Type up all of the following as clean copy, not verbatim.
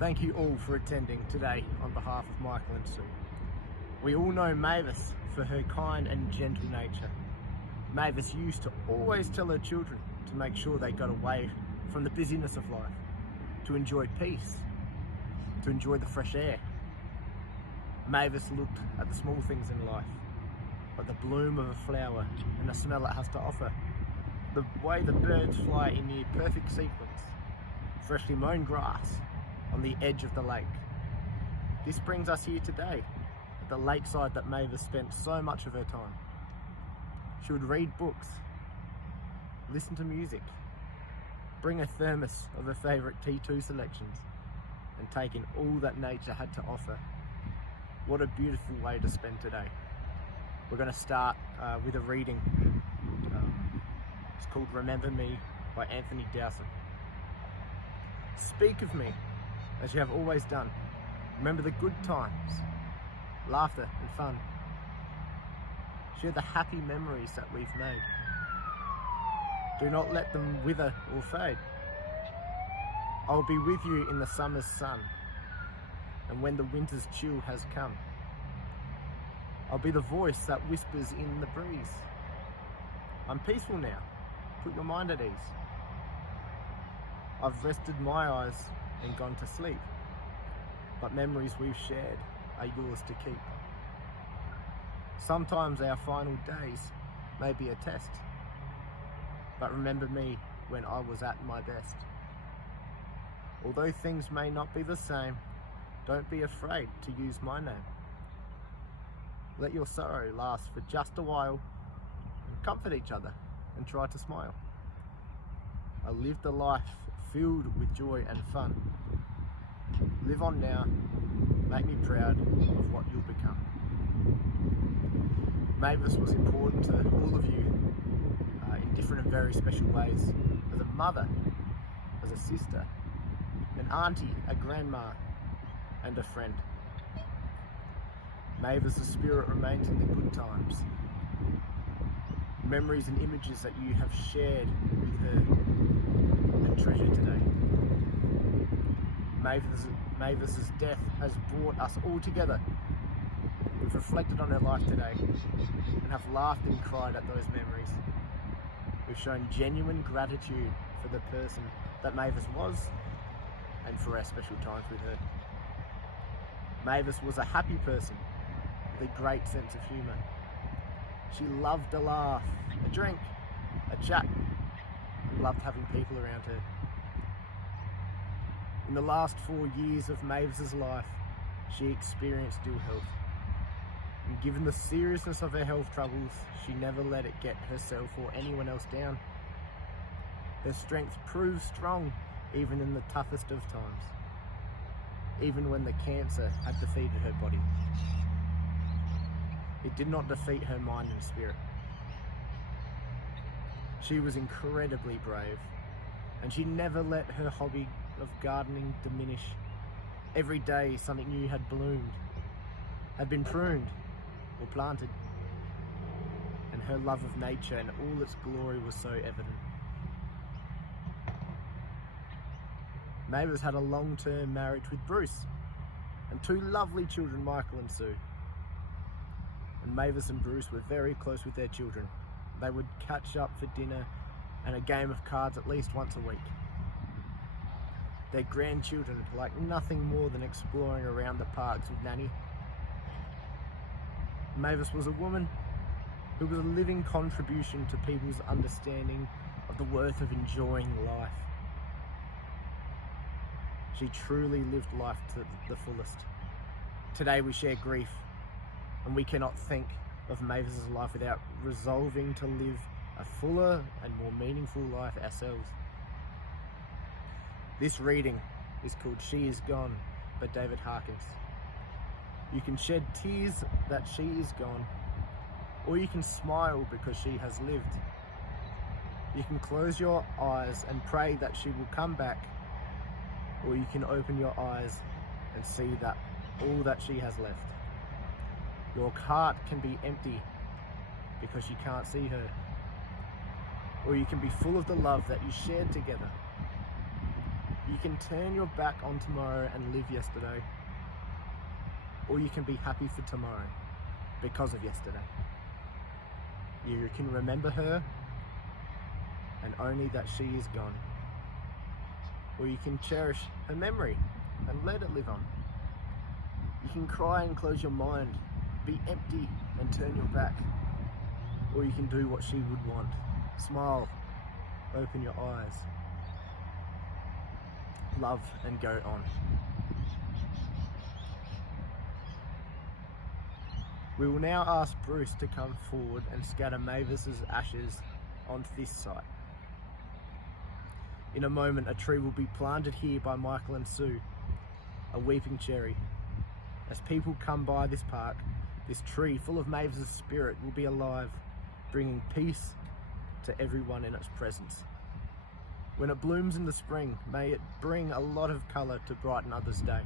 Thank you all for attending today on behalf of Michael and Sue. We all know Mavis for her kind and gentle nature. Mavis used to always tell her children to make sure they got away from the busyness of life, to enjoy peace, to enjoy the fresh air. Mavis looked at the small things in life, like the bloom of a flower and the smell it has to offer, the way the birds fly in near perfect sequence, freshly mown grass on the edge of the lake. This brings us here today, at the lakeside that Mavis spent so much of her time. She would read books, listen to music, bring a thermos of her favourite T2 selections, and take in all that nature had to offer. What a beautiful way to spend today. We're going to start with a reading. It's called Remember Me by Anthony Dowson. Speak of me as you have always done. Remember the good times, laughter and fun. Share the happy memories that we've made. Do not let them wither or fade. I'll be with you in the summer's sun, and when the winter's chill has come. I'll be the voice that whispers in the breeze. I'm peaceful now, put your mind at ease. I've rested my eyes and gone to sleep, but memories we've shared are yours to keep. Sometimes our final days may be a test, but remember me when I was at my best. Although things may not be the same, don't be afraid to use my name. Let your sorrow last for just a while, and comfort each other and try to smile. I lived a life filled with joy and fun. Live on now, make me proud of what you'll become. Mavis was important to all of you in different and very special ways. As a mother, as a sister, an auntie, a grandma, and a friend. Mavis' spirit remains in the good times. Memories and images that you have shared with her and treasured today. Mavis' death has brought us all together. We've reflected on her life today and have laughed and cried at those memories. We've shown genuine gratitude for the person that Mavis was and for our special times with her. Mavis was a happy person with a great sense of humour. She loved a laugh, a drink, a chat, and loved having people around her. In the last 4 years of Mavis's life, she experienced ill health. And given the seriousness of her health troubles, she never let it get herself or anyone else down. Her strength proved strong even in the toughest of times, even when the cancer had defeated her body. It did not defeat her mind and spirit. She was incredibly brave, and she never let her hobby of gardening diminish. Every day something new had bloomed, had been pruned or planted, and her love of nature and all its glory was so evident. Mavis had a long-term marriage with Bruce and 2 lovely children, Michael and Sue. And Mavis and Bruce were very close with their children. They would catch up for dinner and a game of cards at least once a week. Their grandchildren liked nothing more than exploring around the parks with Nanny. Mavis was a woman who was a living contribution to people's understanding of the worth of enjoying life. She truly lived life to the fullest. Today we share grief, and we cannot think of Mavis's life without resolving to live a fuller and more meaningful life ourselves. This reading is called She Is Gone by David Harkins. You can shed tears that she is gone, or you can smile because she has lived. You can close your eyes and pray that she will come back, or you can open your eyes and see that all that she has left. Your heart can be empty because you can't see her, or you can be full of the love that you shared together. You can turn your back on tomorrow and live yesterday, or you can be happy for tomorrow because of yesterday. You can remember her and only that she is gone, or you can cherish her memory and let it live on. You can cry and close your mind, be empty and turn your back, or you can do what she would want. Smile, open your eyes, love and go on. We will now ask Bruce to come forward and scatter Mavis's ashes onto this site. In a moment, a tree will be planted here by Michael and Sue, a weeping cherry. As people come by this park, this tree full of Mavis's spirit will be alive, bringing peace to everyone in its presence. When it blooms in the spring, may it bring a lot of colour to brighten others' day.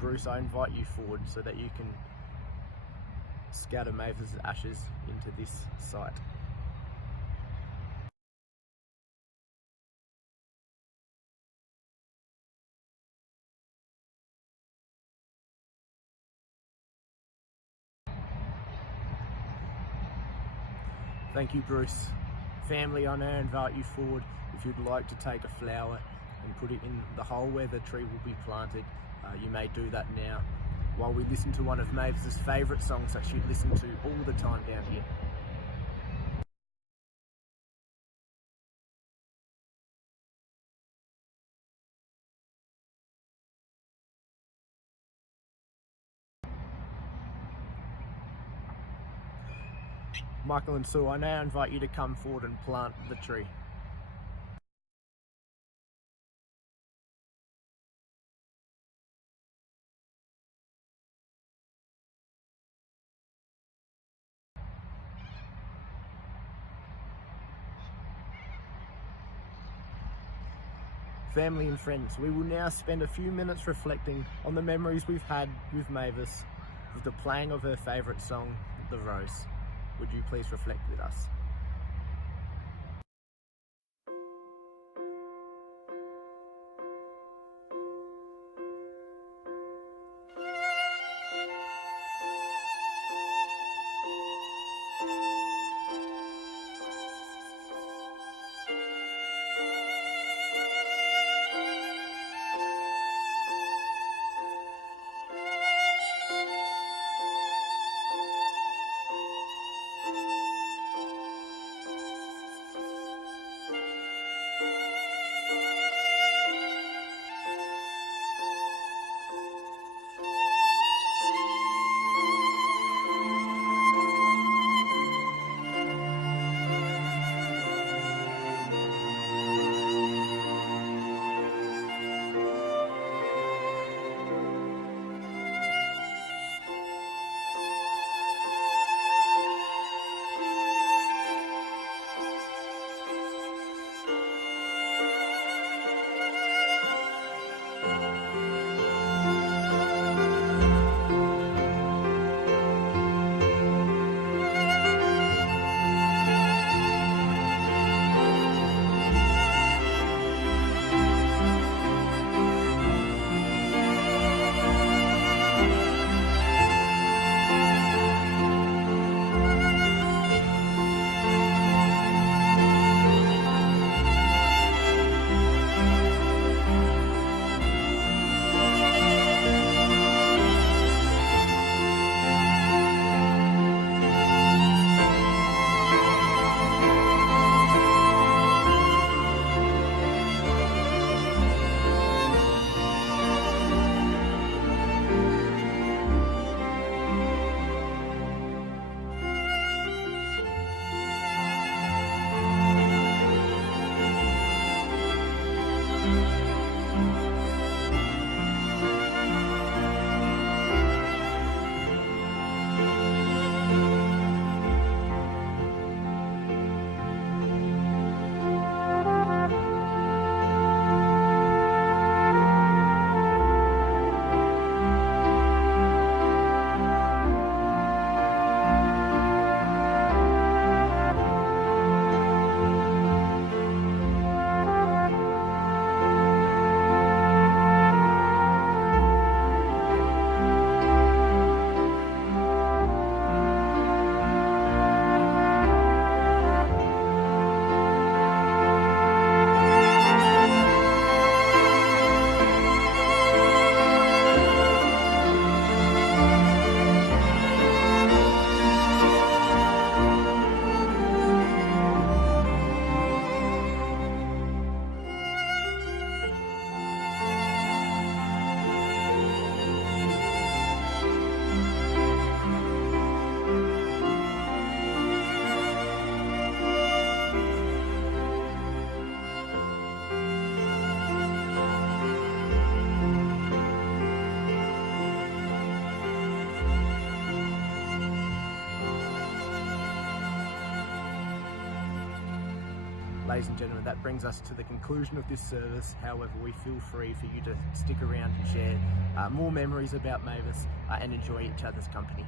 Bruce, I invite you forward so that you can scatter Mavis's ashes into this site. Thank you, Bruce. Family, I now invite you forward if you'd like to take a flower and put it in the hole where the tree will be planted. You may do that now while we listen to one of Mavis's favourite songs that she'd listen to all the time down here. Michael and Sue, I now invite you to come forward and plant the tree. Family and friends, we will now spend a few minutes reflecting on the memories we've had with Mavis, with the playing of her favourite song, The Rose. Would you please reflect with us? ladies and gentlemen, that brings us to the conclusion of this service. However, we feel free for you to stick around and share more memories about Mavis and enjoy each other's company.